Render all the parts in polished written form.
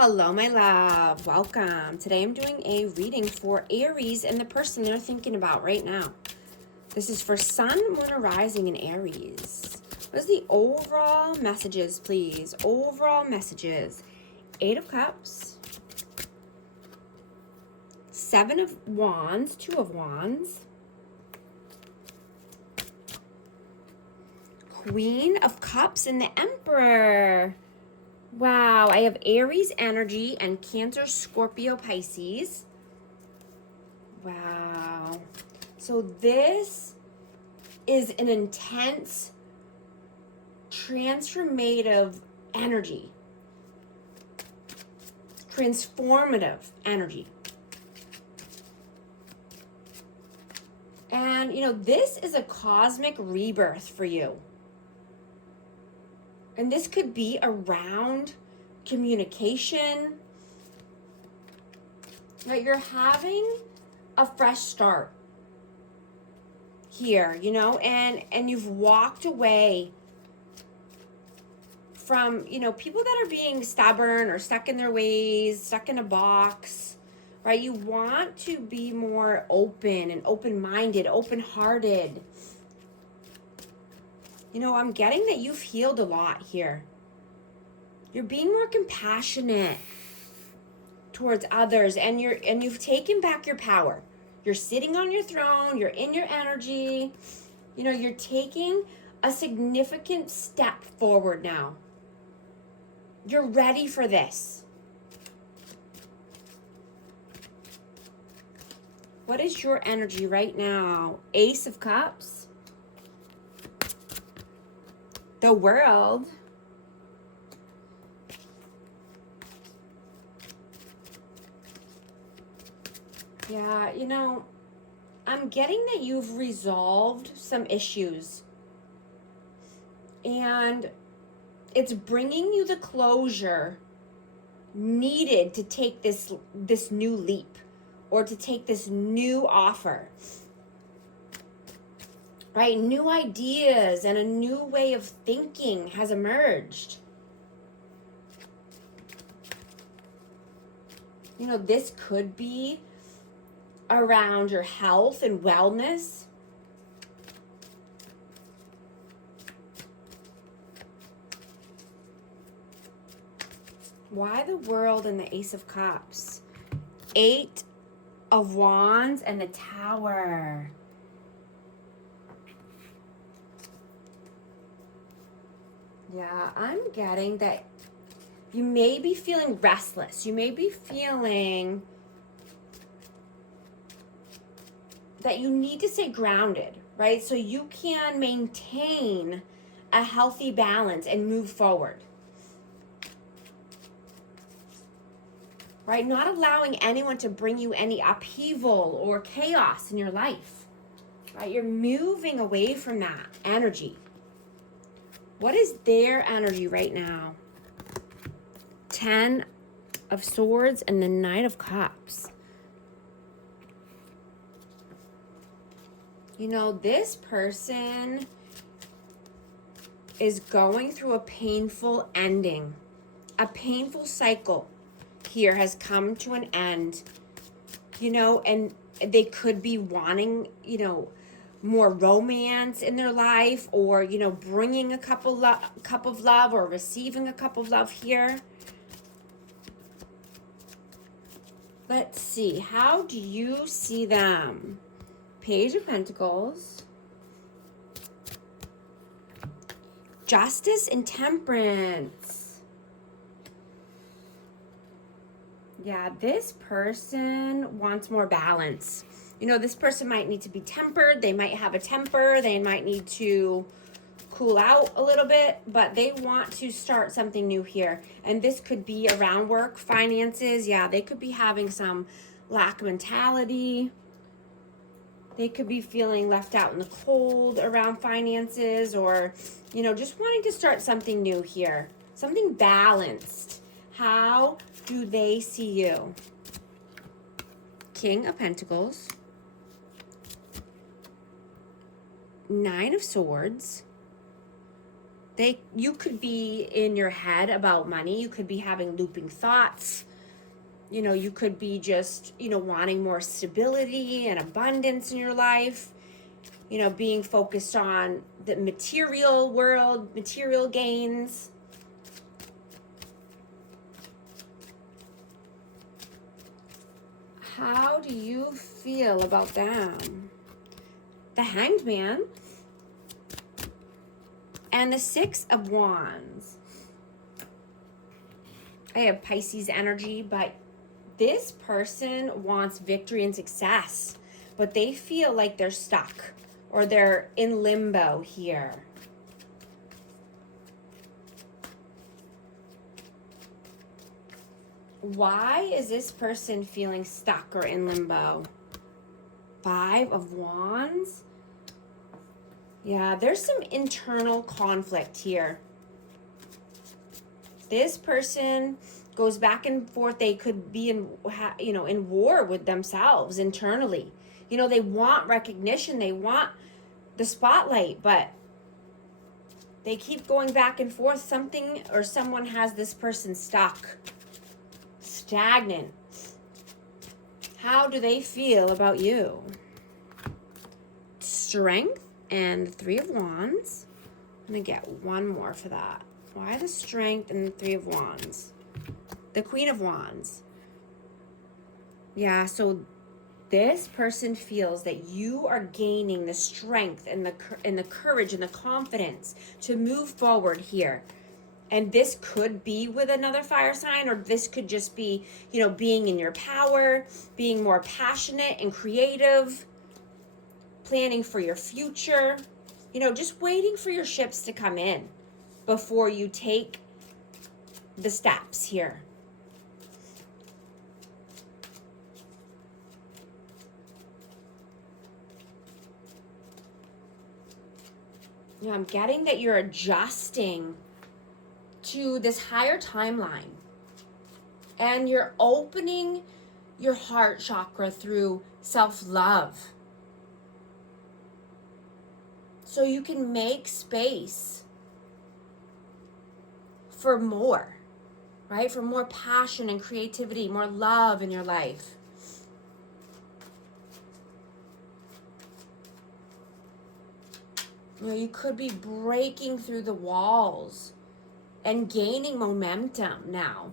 Hello, my love. Welcome. Today I'm doing a reading for Aries and the person they're thinking about right now. This is for Sun, Moon, or Rising in Aries. What is the overall messages, please? Overall messages. 8 of Cups. 7 of Wands. 2 of Wands. Queen of Cups and the Emperor. Wow, I have Aries energy and Cancer, Scorpio, Pisces. Wow. So this is an intense, transformative energy. Transformative energy. And, this is a cosmic rebirth for you. And this could be around communication. Right? You're having a fresh start here, and you've walked away from, people that are being stubborn or stuck in their ways, stuck in a box, right? You want to be more open and open-minded, open-hearted. I'm getting that you've healed a lot here. You're being more compassionate towards others, and you've taken back your power. You're sitting on your throne, you're in your energy. You're taking a significant step forward now. You're ready for this. What is your energy right now? Ace of Cups. The World. Yeah, I'm getting that you've resolved some issues. And it's bringing you the closure needed to take this new leap or to take this new offer. Right? New ideas and a new way of thinking has emerged. This could be around your health and wellness. Why the World and the Ace of Cups? 8 of Wands and the Tower. Yeah, I'm getting that you may be feeling restless. You may be feeling that you need to stay grounded, right? So you can maintain a healthy balance and move forward. Right? Not allowing anyone to bring you any upheaval or chaos in your life. Right? You're moving away from that energy. What is their energy right now? 10 of Swords and the Knight of Cups. This person is going through a painful ending. A painful cycle here has come to an end. And they could be wanting, more romance in their life, or bringing a cup of love or receiving a cup of love here. Let's see, how do you see them? Page of Pentacles, Justice and Temperance. Yeah, this person wants more balance. This person might need to be tempered. They might have a temper. They might need to cool out a little bit, but they want to start something new here. And this could be around work, finances. Yeah, they could be having some lack mentality. They could be feeling left out in the cold around finances, or, just wanting to start something new here. Something balanced. How do they see you? King of Pentacles. 9 of Swords. You could be in your head about money. You could be having looping thoughts. You know, you could be just, you know, wanting more stability and abundance in your life. You know, being focused on the material world, material gains. How do you feel about them? The Hanged Man and the Six of Wands. I have Pisces energy, but this person wants victory and success, but they feel like they're stuck or they're in limbo here. Why is this person feeling stuck or in limbo? Five of Wands. Yeah, there's some internal conflict here. This person goes back and forth. They could be in war with themselves internally. You know, they want recognition. They want the spotlight, but they keep going back and forth. Something or someone has this person stuck, stagnant. How do they feel about you? Strength and the Three of Wands. I'm going to get one more for that. Why the Strength and the Three of Wands? The Queen of Wands. Yeah, so this person feels that you are gaining the strength and the courage and the confidence to move forward here. And this could be with another fire sign, or this could just be, you know, being in your power, being more passionate and creative, planning for your future, you know, just waiting for your ships to come in before you take the steps here. You know, I'm getting that you're adjusting to this higher timeline, and you're opening your heart chakra through self-love, so you can make space for more, right? For more passion and creativity, more love in your life. You know, you could be breaking through the walls and gaining momentum now,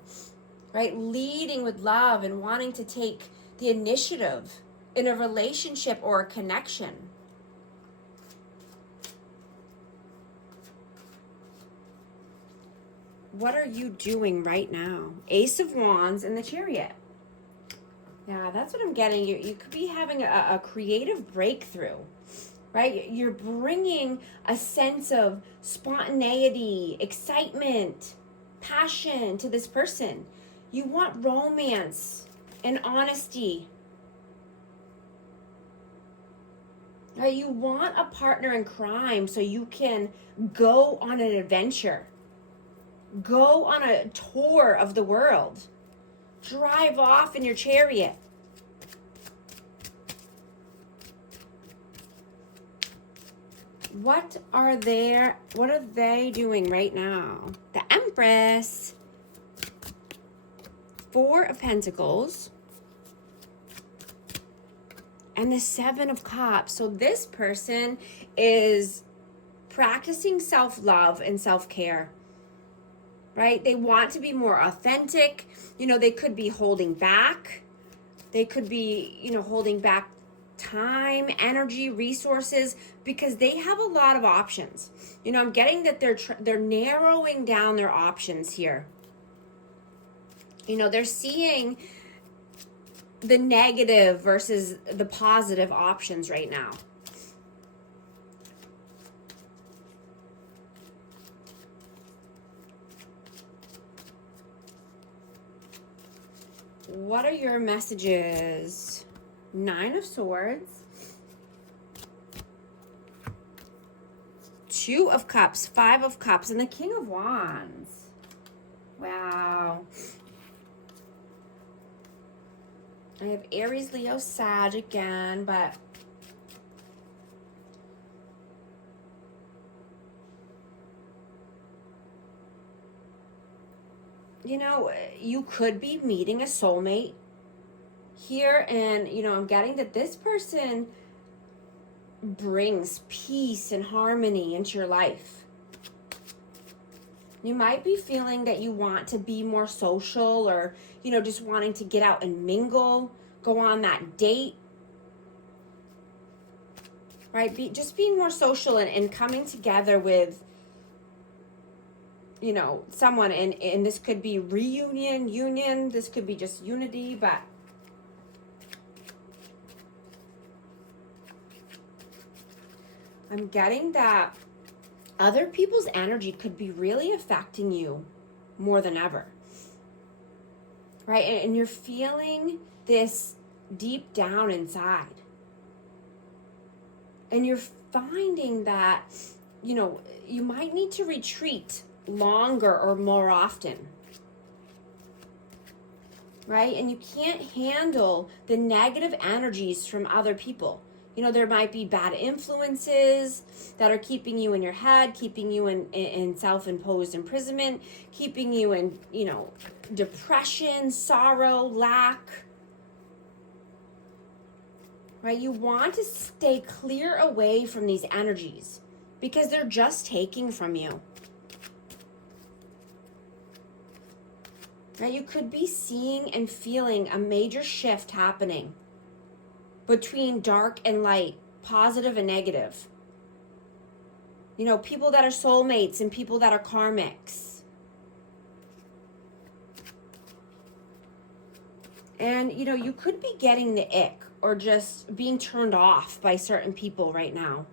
right? Leading with love and wanting to take the initiative in a relationship or a connection. What are you doing right now? Ace of Wands and the Chariot. Yeah, that's what I'm getting. You could be having a creative breakthrough, right? You're bringing a sense of spontaneity, excitement, passion to this person. You want romance and honesty, right? You want a partner in crime so you can go on an adventure, go on a tour of the world, drive off in your chariot. What are they doing right now? The Empress. Four of Pentacles. And the Seven of Cups. So this person is practicing self-love and self-care, right? They want to be more authentic. You know, they could be holding back. They could be, you know, holding back time, energy, resources, because they have a lot of options. You know, I'm getting that they're narrowing down their options here. You know, they're seeing the negative versus the positive options right now. What are your messages? Nine of Swords. Two of Cups, Five of Cups, and the King of Wands. Wow. I have Aries, Leo, Sag again, but you know, you could be meeting a soulmate here, and, you know, I'm getting that this person brings peace and harmony into your life. You might be feeling that you want to be more social, or, you know, just wanting to get out and mingle, go on that date, right? Just being more social and coming together with, you know, someone. And this could be reunion, union, this could be just unity, but I'm getting that other people's energy could be really affecting you more than ever, right? And you're feeling this deep down inside. And you're finding that, you know, you might need to retreat longer or more often, right? And you can't handle the negative energies from other people. You know, there might be bad influences that are keeping you in your head, keeping you in self-imposed imprisonment, keeping you in, you know, depression, sorrow, lack. Right? You want to stay clear away from these energies because they're just taking from you. Right? You could be seeing and feeling a major shift happening between dark and light, positive and negative. You know, people that are soulmates and people that are karmics. And, you know, you could be getting the ick or just being turned off by certain people right now.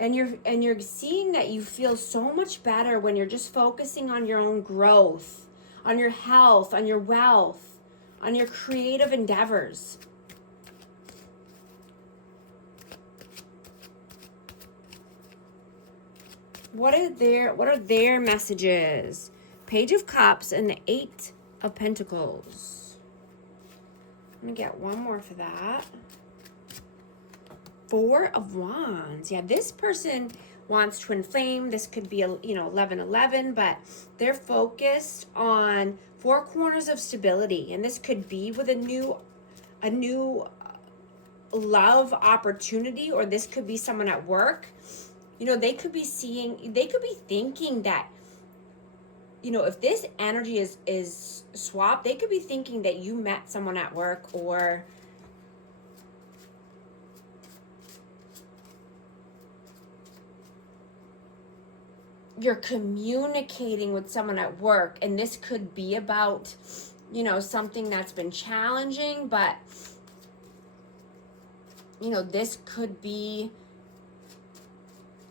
And you're seeing that you feel so much better when you're just focusing on your own growth, on your health, on your wealth, on your creative endeavors. What are their messages? Page of Cups and the 8 of Pentacles. I'm going to get one more for that. 4 of Wands. Yeah, this person wants twin flame. This could be, you know, 11-11, but they're focused on 4 corners of stability. And this could be with a new love opportunity, or this could be someone at work. You know, they could be thinking that, you know, if this energy is swapped, they could be thinking that you met someone at work, or you're communicating with someone at work, and this could be about, you know, something that's been challenging, but, you know, this could be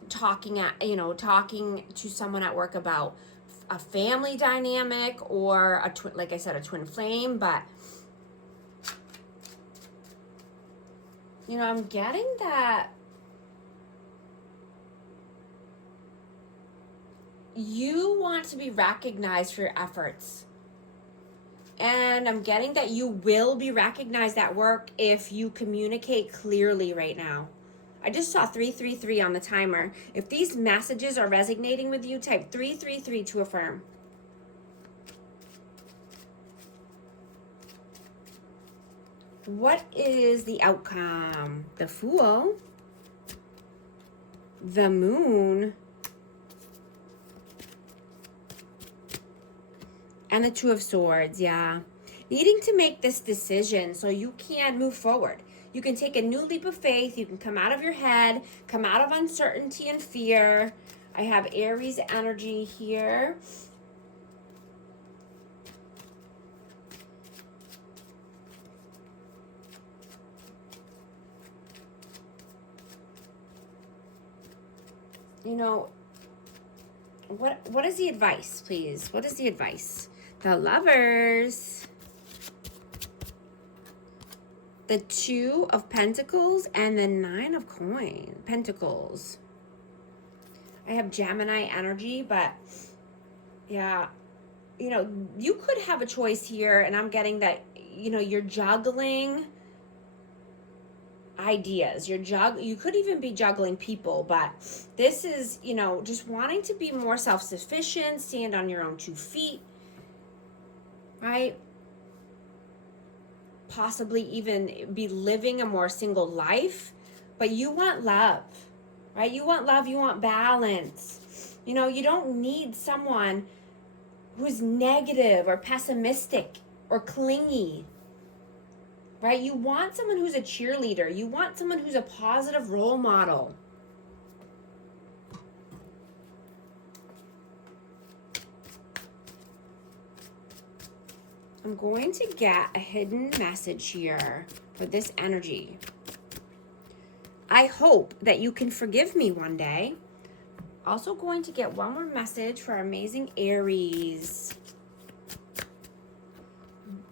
talking to someone at work about a family dynamic, or like I said, a twin flame. But, you know, I'm getting that you want to be recognized for your efforts. And I'm getting that you will be recognized at work if you communicate clearly right now. I just saw 333 on the timer. If these messages are resonating with you, type 333 to affirm. What is the outcome? The Fool, the Moon, and the 2 of Swords. Yeah. Needing to make this decision so you can move forward. You can take a new leap of faith. You can come out of your head, come out of uncertainty and fear. I have Aries energy here. You know, what is the advice, please? What is the advice? The Lovers, the 2 of Pentacles, and the 9 of Pentacles. I have Gemini energy, but yeah, you know, you could have a choice here, and I'm getting that, you know, you're juggling ideas. You could even be juggling people, but this is, you know, just wanting to be more self-sufficient, stand on your own 2 feet. right? Possibly even be living a more single life, but you want love, right? You want love, you want balance. You know, you don't need someone who's negative or pessimistic or clingy, right? You want someone who's a cheerleader. You want someone who's a positive role model. I'm going to get a hidden message here for this energy. I hope that you can forgive me one day. Also going to get one more message for our amazing Aries.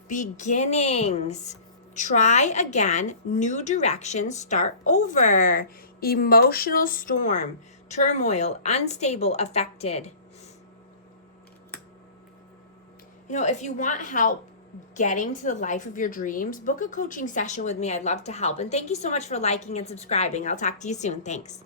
Beginnings. Try again. New direction. Start over. Emotional storm. Turmoil. Unstable. Affected. You know, if you want help getting to the life of your dreams, book a coaching session with me. I'd love to help. And thank you so much for liking and subscribing. I'll talk to you soon. Thanks.